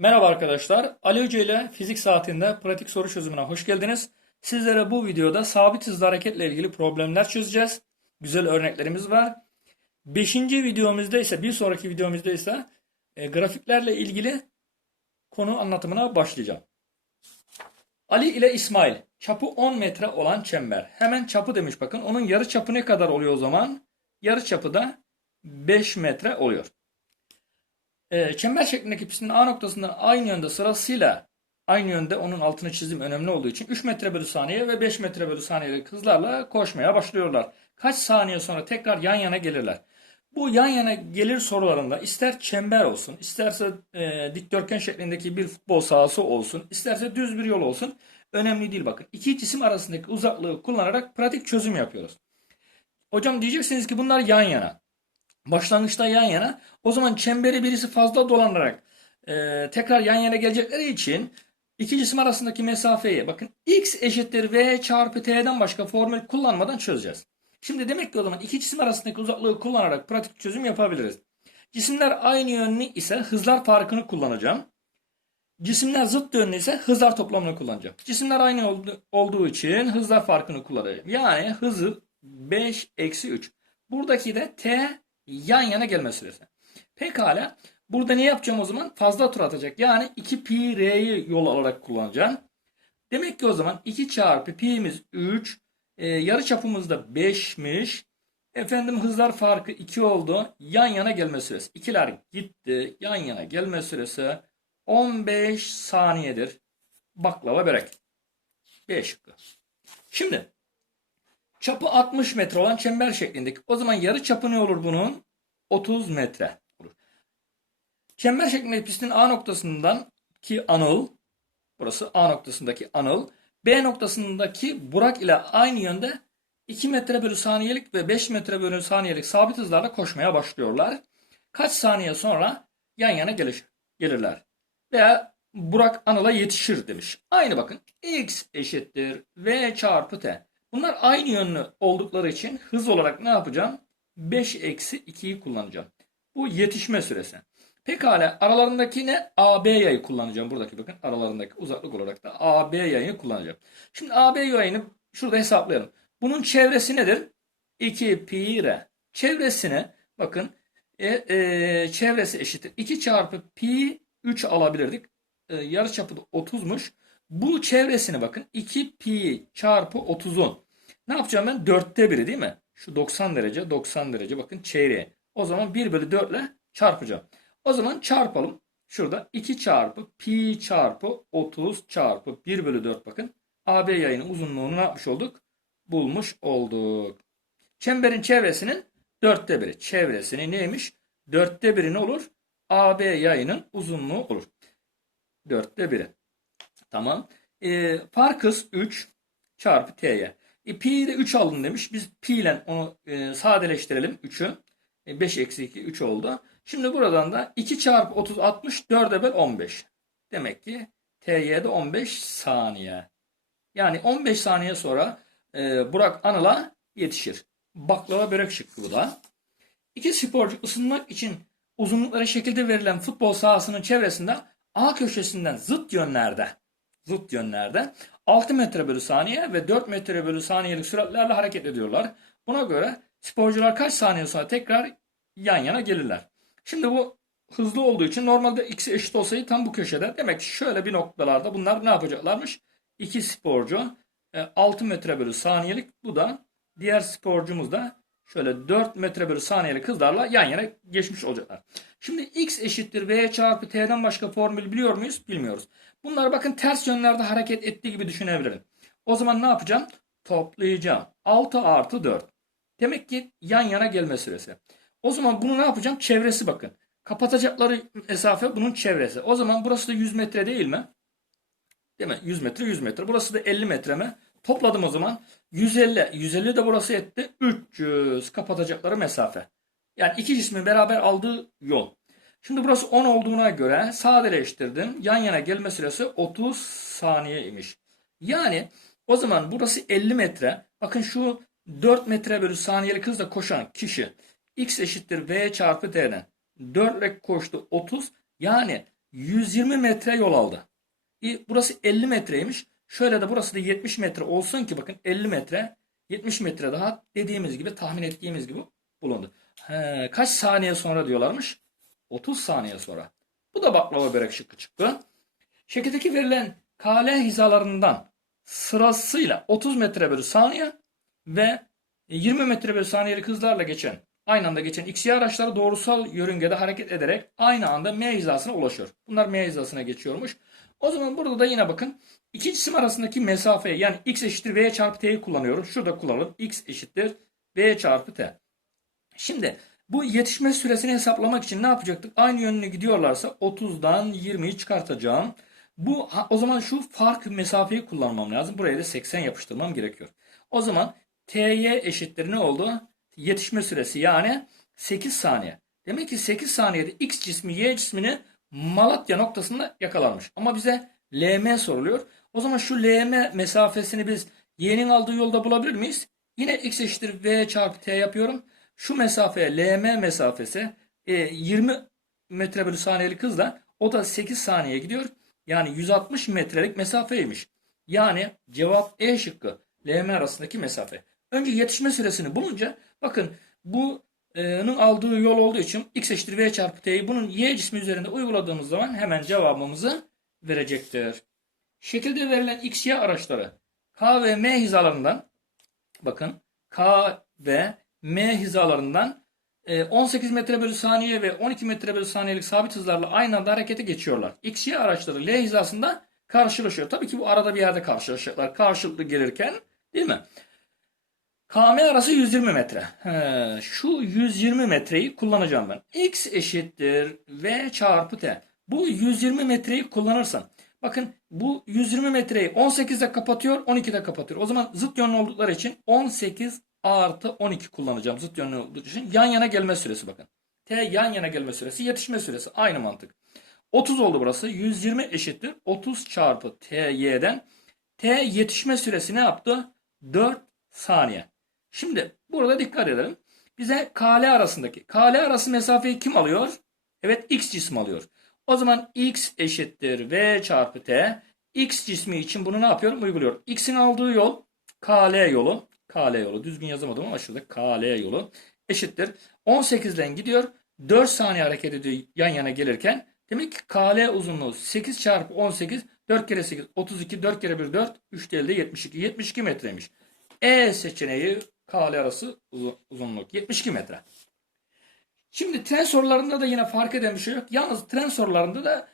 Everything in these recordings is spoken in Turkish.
Merhaba arkadaşlar. Ali Hoca ile fizik saatinde pratik soru çözümüne hoş geldiniz. Sizlere bu videoda sabit hızlı hareketle ilgili problemler çözeceğiz. Güzel örneklerimiz var. Beşinci videomuzda ise bir sonraki videomuzda ise e, grafiklerle ilgili konu anlatımına başlayacağım. Ali ile İsmail çapı 10 metre olan çember. Hemen çapı demiş bakın. Onun yarı çapı ne kadar oluyor o zaman? Yarı çapı da 5 metre oluyor. E, çember şeklindeki pistin A noktasından aynı yönde sırasıyla aynı yönde onun altını çizim önemli olduğu için 3 metre bölü saniye ve 5 metre bölü saniyelik hızlarla koşmaya başlıyorlar. Kaç saniye sonra tekrar yan yana gelirler. Bu yan yana gelir sorularında ister çember olsun, isterse e, dikdörtgen şeklindeki bir futbol sahası olsun, isterse düz bir yol olsun önemli değil bakın. İki cisim arasındaki uzaklığı kullanarak pratik çözüm yapıyoruz. Hocam diyeceksiniz ki bunlar yan yana. Başlangıçta yan yana. O zaman çemberi birisi fazla dolanarak e, tekrar yan yana gelecekleri için iki cisim arasındaki mesafeyi bakın x eşittir v çarpı t'den başka formül kullanmadan çözeceğiz. Şimdi demek ki o zaman iki cisim arasındaki uzaklığı kullanarak pratik çözüm yapabiliriz. Cisimler aynı yönlü ise hızlar farkını kullanacağım. Cisimler zıt yönlü ise hızlar toplamını kullanacağım. Cisimler aynı oldu- olduğu için hızlar farkını kullanacağım. Yani hızı 5 eksi 3. Buradaki de t yan yana gelme süresi. Pekala. Burada ne yapacağım o zaman? Fazla tur atacak. Yani 2 pi r'yi yol alarak kullanacağım. Demek ki o zaman 2 çarpı pi'miz 3. E, yarı çapımız da 5'miş. Efendim hızlar farkı 2 oldu. Yan yana gelme süresi. İkiler gitti. Yan yana gelme süresi 15 saniyedir. Baklava börek. B şıkkı. Şimdi çapı 60 metre olan çember şeklindeki. O zaman yarı çapı ne olur bunun? 30 metre olur. Çember şeklindeki pistin A noktasından ki anıl, burası A noktasındaki anıl, B noktasındaki Burak ile aynı yönde 2 metre bölü saniyelik ve 5 metre bölü saniyelik sabit hızlarla koşmaya başlıyorlar. Kaç saniye sonra yan yana gelir, gelirler. Veya Burak Anıl'a yetişir demiş. Aynı bakın. X eşittir V çarpı T. Bunlar aynı yönlü oldukları için hız olarak ne yapacağım? 5 eksi 2'yi kullanacağım. Bu yetişme süresi. Pekala aralarındaki ne? AB yayı kullanacağım. Buradaki bakın aralarındaki uzaklık olarak da AB yayını kullanacağım. Şimdi AB yayını şurada hesaplayalım. Bunun çevresi nedir? 2 pi r. Çevresine bakın e, e, çevresi eşittir. 2 çarpı pi 3 alabilirdik. E, yarı çapı da 30'muş. Bu çevresine bakın. 2 pi çarpı 30'un. Ne yapacağım ben? 4'te biri değil mi? Şu 90 derece 90 derece bakın çeyreğe. O zaman 1 bölü 4 ile çarpacağım. O zaman çarpalım. Şurada 2 çarpı pi çarpı 30 çarpı 1 bölü 4 bakın. AB yayının uzunluğunu ne yapmış olduk? Bulmuş olduk. Çemberin çevresinin dörtte biri. Çevresini neymiş? Dörtte biri ne olur? AB yayının uzunluğu olur. Dörtte biri. Tamam. E, fark hız 3 çarpı t'ye. E, pi'yi de 3 alın demiş. Biz pi ile onu e, sadeleştirelim 3'ü. E, 5 eksi 2 3 oldu. Şimdi buradan da 2 çarpı 30 60 4'e böl 15. Demek ki t'ye de 15 saniye. Yani 15 saniye sonra e, Burak Anıl'a yetişir. Baklava börek şıkkı bu da. İki sporcu ısınmak için uzunlukları şekilde verilen futbol sahasının çevresinde A köşesinden zıt yönlerde zıt yönlerde 6 metre bölü saniye ve 4 metre bölü saniyelik süratlerle hareket ediyorlar. Buna göre sporcular kaç saniye sonra tekrar yan yana gelirler. Şimdi bu hızlı olduğu için normalde x'i eşit olsaydı tam bu köşede. Demek ki şöyle bir noktalarda bunlar ne yapacaklarmış? İki sporcu e, 6 metre bölü saniyelik bu da diğer sporcumuz da şöyle 4 metre bölü saniyelik hızlarla yan yana geçmiş olacaklar. Şimdi x eşittir v çarpı t'den başka formül biliyor muyuz? Bilmiyoruz. Bunlar bakın ters yönlerde hareket ettiği gibi düşünebilirim. O zaman ne yapacağım? Toplayacağım. 6 artı 4. Demek ki yan yana gelme süresi. O zaman bunu ne yapacağım? Çevresi bakın. Kapatacakları mesafe bunun çevresi. O zaman burası da 100 metre değil mi? Değil mi? 100 metre 100 metre. Burası da 50 metre mi? Topladım o zaman. 150. 150 de burası etti. 300 kapatacakları mesafe. Yani iki cismin beraber aldığı yol. Şimdi burası 10 olduğuna göre sadeleştirdim. Yan yana gelme süresi 30 saniyeymiş. Yani o zaman burası 50 metre. Bakın şu 4 metre bölü saniyelik hızla koşan kişi x eşittir v çarpı t'den 4 ile koştu 30. Yani 120 metre yol aldı. Burası 50 metreymiş. Şöyle de burası da 70 metre olsun ki bakın 50 metre 70 metre daha dediğimiz gibi tahmin ettiğimiz gibi bulundu. He, kaç saniye sonra diyorlarmış? 30 saniye sonra. Bu da baklava börek şıkkı çıktı. Şekildeki verilen KL hizalarından sırasıyla 30 metre bölü saniye ve 20 metre bölü saniyelik hızlarla geçen aynı anda geçen XY araçları doğrusal yörüngede hareket ederek aynı anda M hizasına ulaşıyor. Bunlar M hizasına geçiyormuş. O zaman burada da yine bakın iki cisim arasındaki mesafeyi yani x eşittir v çarpı t'yi kullanıyorum. Şurada kullanalım. x eşittir v çarpı t. Şimdi bu yetişme süresini hesaplamak için ne yapacaktık? Aynı yönüne gidiyorlarsa 30'dan 20'yi çıkartacağım. Bu o zaman şu fark mesafeyi kullanmam lazım. Buraya da 80 yapıştırmam gerekiyor. O zaman ty eşittir ne oldu? Yetişme süresi yani 8 saniye. Demek ki 8 saniyede x cismi y cismini Malatya noktasında yakalanmış. Ama bize LM soruluyor. O zaman şu LM mesafesini biz y'nin aldığı yolda bulabilir miyiz? Yine x eşittir v çarpı t yapıyorum. Şu mesafeye LM mesafesi e, 20 metre bölü saniyelik hızla o da 8 saniye gidiyor. Yani 160 metrelik mesafeymiş. Yani cevap E şıkkı LM arasındaki mesafe. Önce yetişme süresini bulunca bakın bunun aldığı yol olduğu için x eşittir v çarpı t'yi bunun y cismi üzerinde uyguladığımız zaman hemen cevabımızı verecektir. Şekilde verilen x, y araçları K ve M hizalarından bakın K ve M hizalarından e, 18 metre bölü saniye ve 12 metre bölü saniyelik sabit hızlarla aynı anda harekete geçiyorlar. X, Y araçları L hizasında karşılaşıyor. Tabii ki bu arada bir yerde karşılaşacaklar. Karşılıklı gelirken değil mi? KM arası 120 metre. He, şu 120 metreyi kullanacağım ben. X eşittir V çarpı T. Bu 120 metreyi kullanırsan. Bakın bu 120 metreyi 18'de kapatıyor 12'de kapatıyor. O zaman zıt yönlü oldukları için 18 artı 12 kullanacağım. Zıt yönlü olduğu için yan yana gelme süresi bakın. T yan yana gelme süresi yetişme süresi aynı mantık. 30 oldu burası. 120 eşittir. 30 çarpı TY'den T yetişme süresi ne yaptı? 4 saniye. Şimdi burada dikkat edelim. Bize KL arasındaki KL arası mesafeyi kim alıyor? Evet X cismi alıyor. O zaman X eşittir V çarpı T. X cismi için bunu ne yapıyorum? Uyguluyorum. X'in aldığı yol KL yolu. KL yolu. Düzgün yazamadım ama şurada KL yolu eşittir. 18'den gidiyor. 4 saniye hareket ediyor yan yana gelirken. Demek ki KL uzunluğu 8 çarpı 18 4 kere 8 32 4 kere 1 4 3 elde 72 72 metreymiş. E seçeneği KL arası uzun- uzunluk 72 metre. Şimdi tren sorularında da yine fark eden bir şey yok. Yalnız tren sorularında da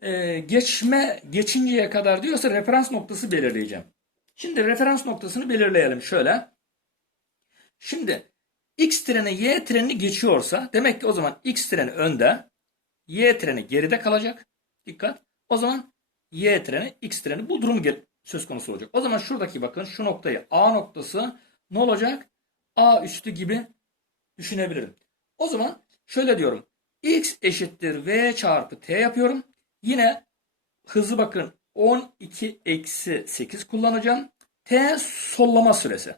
e, geçme geçinceye kadar diyorsa referans noktası belirleyeceğim. Şimdi referans noktasını belirleyelim şöyle. Şimdi X treni Y trenini geçiyorsa demek ki o zaman X treni önde, Y treni geride kalacak. Dikkat. O zaman Y treni X treni bu durum söz konusu olacak. O zaman şuradaki bakın şu noktayı A noktası ne olacak? A üstü gibi düşünebilirim. O zaman şöyle diyorum. X eşittir V çarpı T yapıyorum. Yine hızı bakın 12 eksi 8 kullanacağım. T sollama süresi.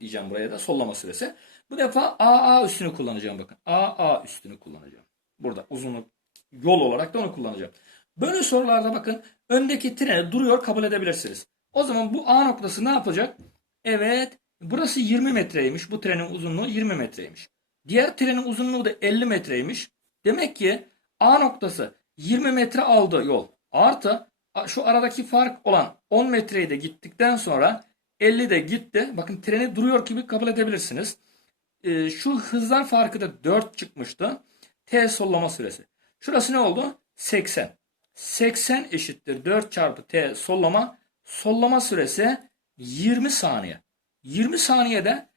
Diyeceğim buraya da sollama süresi. Bu defa AA üstünü kullanacağım bakın. AA üstünü kullanacağım. Burada uzunluk yol olarak da onu kullanacağım. Böyle sorularda bakın öndeki treni duruyor kabul edebilirsiniz. O zaman bu A noktası ne yapacak? Evet burası 20 metreymiş. Bu trenin uzunluğu 20 metreymiş. Diğer trenin uzunluğu da 50 metreymiş. Demek ki A noktası 20 metre aldı yol. Artı şu aradaki fark olan 10 metreyi de gittikten sonra 50 de gitti. Bakın treni duruyor gibi kabul edebilirsiniz. Ee, şu hızlar farkı da 4 çıkmıştı. T sollama süresi. Şurası ne oldu? 80. 80 eşittir 4 çarpı T sollama. Sollama süresi 20 saniye. 20 saniyede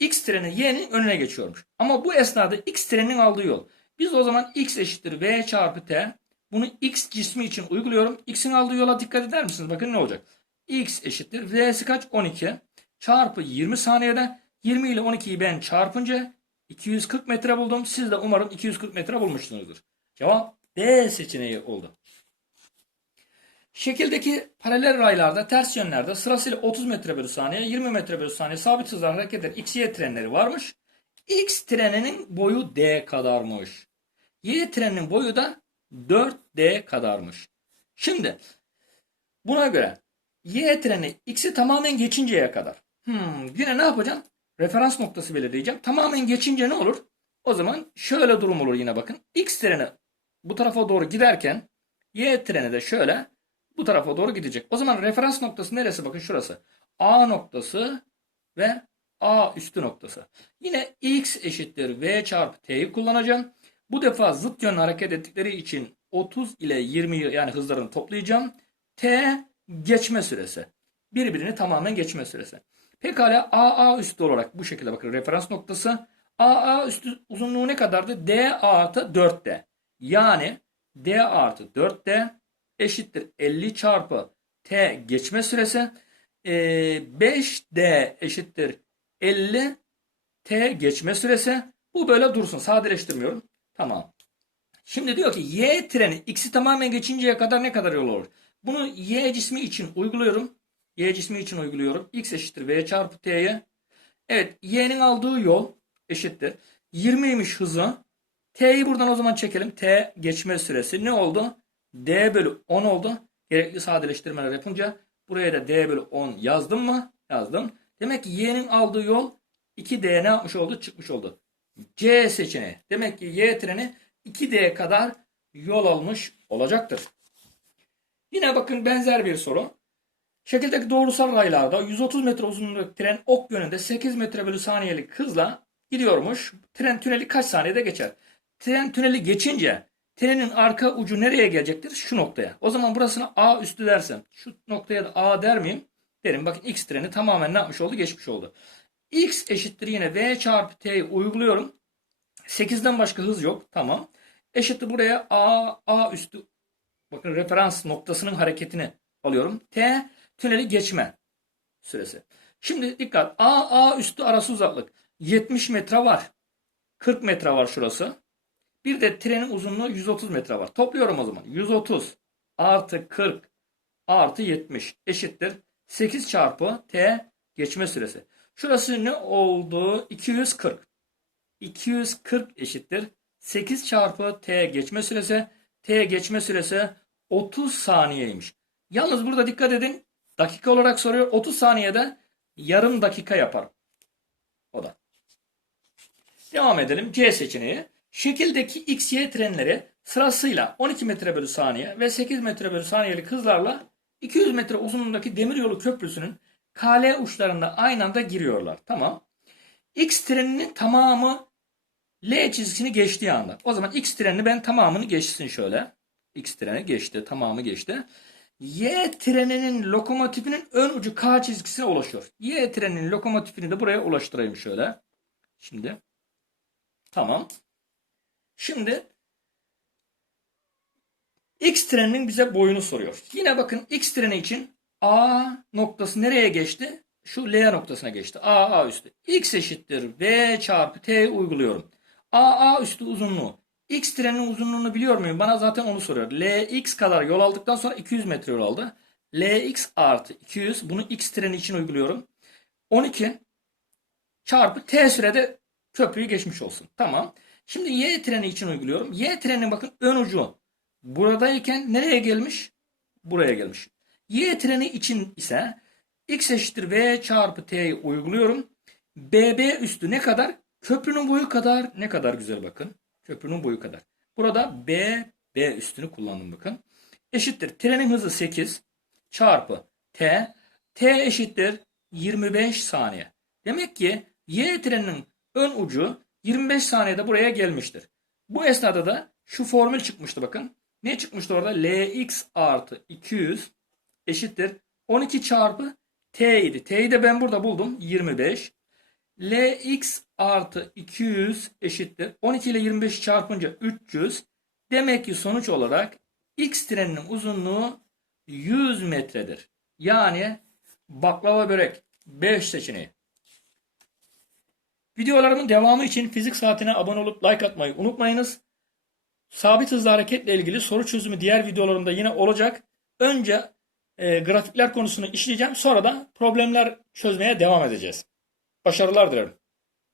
X treni Y'nin önüne geçiyormuş. Ama bu esnada X treninin aldığı yol. Biz o zaman X eşittir V çarpı T. Bunu X cismi için uyguluyorum. X'in aldığı yola dikkat eder misiniz? Bakın ne olacak? X eşittir. V'si kaç? 12. Çarpı 20 saniyede 20 ile 12'yi ben çarpınca 240 metre buldum. Siz de umarım 240 metre bulmuşsunuzdur. Cevap D seçeneği oldu. Şekildeki paralel raylarda ters yönlerde sırasıyla 30 metre bölü saniye, 20 metre bölü saniye sabit hızla hareket eden XY trenleri varmış. X treninin boyu D kadarmış. Y treninin boyu da 4D kadarmış. Şimdi buna göre y treni x'i tamamen geçinceye kadar. Hmm, yine ne yapacağım? Referans noktası belirleyeceğim. Tamamen geçince ne olur? O zaman şöyle durum olur yine bakın. X treni bu tarafa doğru giderken y treni de şöyle bu tarafa doğru gidecek. O zaman referans noktası neresi? Bakın şurası. A noktası ve A üstü noktası. Yine x eşittir v çarpı t'yi kullanacağım. Bu defa zıt yönlü hareket ettikleri için 30 ile 20'yi yani hızlarını toplayacağım. T geçme süresi. Birbirini tamamen geçme süresi. Pekala AA üstü olarak bu şekilde bakın referans noktası. AA üstü uzunluğu ne kadardı? D artı 4D. Yani D artı 4D eşittir 50 çarpı T geçme süresi. Ee, 5D eşittir 50 T geçme süresi. Bu böyle dursun. Sadeleştirmiyorum. Tamam. Şimdi diyor ki Y treni X'i tamamen geçinceye kadar ne kadar yol olur? Bunu Y cismi için uyguluyorum. Y cismi için uyguluyorum. X eşittir V çarpı T'ye. Evet Y'nin aldığı yol eşittir. 20'ymiş hızı. T'yi buradan o zaman çekelim. T geçme süresi ne oldu? D bölü 10 oldu. Gerekli sadeleştirmeler yapınca buraya da D bölü 10 yazdım mı? Yazdım. Demek ki Y'nin aldığı yol 2D ne yapmış oldu? Çıkmış oldu. C seçeneği. Demek ki Y treni 2D kadar yol almış olacaktır. Yine bakın benzer bir soru. Şekildeki doğrusal raylarda 130 metre uzunluğundaki tren ok yönünde 8 metre bölü saniyelik hızla gidiyormuş. Tren tüneli kaç saniyede geçer? Tren tüneli geçince trenin arka ucu nereye gelecektir? Şu noktaya. O zaman burasına A üstü dersem şu noktaya da A der miyim? Derim bakın X treni tamamen ne yapmış oldu? Geçmiş oldu. X eşittir yine V çarpı T'yi uyguluyorum. 8'den başka hız yok. Tamam. Eşittir buraya A, A üstü bakın referans noktasının hareketini alıyorum. T tüneli geçme süresi. Şimdi dikkat. A, A üstü arası uzaklık. 70 metre var. 40 metre var şurası. Bir de trenin uzunluğu 130 metre var. Topluyorum o zaman. 130 artı 40 artı 70 eşittir. 8 çarpı T geçme süresi. Şurası ne oldu? 240. 240 eşittir. 8 çarpı T geçme süresi. T geçme süresi 30 saniyeymiş. Yalnız burada dikkat edin. Dakika olarak soruyor. 30 saniyede yarım dakika yapar. O da. Devam edelim. C seçeneği. Şekildeki XY trenleri sırasıyla 12 metre bölü saniye ve 8 metre bölü saniyelik hızlarla 200 metre uzunluğundaki demiryolu köprüsünün KL uçlarında aynı anda giriyorlar. Tamam. X treninin tamamı L çizgisini geçtiği anda. O zaman X trenini ben tamamını geçsin şöyle. X treni geçti. Tamamı geçti. Y treninin lokomotifinin ön ucu K çizgisine ulaşıyor. Y treninin lokomotifini de buraya ulaştırayım şöyle. Şimdi. Tamam. Şimdi X treninin bize boyunu soruyor. Yine bakın X treni için A noktası nereye geçti? Şu L noktasına geçti. A, A üstü. X eşittir V çarpı T uyguluyorum. A, A üstü uzunluğu. X trenin uzunluğunu biliyor muyum? Bana zaten onu soruyor. LX kadar yol aldıktan sonra 200 metre yol aldı. LX artı 200. Bunu X treni için uyguluyorum. 12 çarpı T sürede köprüyü geçmiş olsun. Tamam. Şimdi Y treni için uyguluyorum. Y trenin bakın ön ucu buradayken nereye gelmiş? Buraya gelmiş. Y treni için ise x eşittir v çarpı t'yi uyguluyorum. BB üstü ne kadar? Köprünün boyu kadar ne kadar güzel bakın. Köprünün boyu kadar. Burada B, B üstünü kullandım bakın. Eşittir. Trenin hızı 8 çarpı T. T eşittir 25 saniye. Demek ki Y treninin ön ucu 25 saniyede buraya gelmiştir. Bu esnada da şu formül çıkmıştı bakın. Ne çıkmıştı orada? Lx artı 200 eşittir 12 çarpı t idi. T'yi de ben burada buldum. 25. Lx artı 200 eşittir. 12 ile 25 çarpınca 300. Demek ki sonuç olarak x treninin uzunluğu 100 metredir. Yani baklava börek 5 seçeneği. Videolarımın devamı için fizik saatine abone olup like atmayı unutmayınız. Sabit hızlı hareketle ilgili soru çözümü diğer videolarımda yine olacak. Önce e, grafikler konusunu işleyeceğim. Sonra da problemler çözmeye devam edeceğiz. Başarılar dilerim.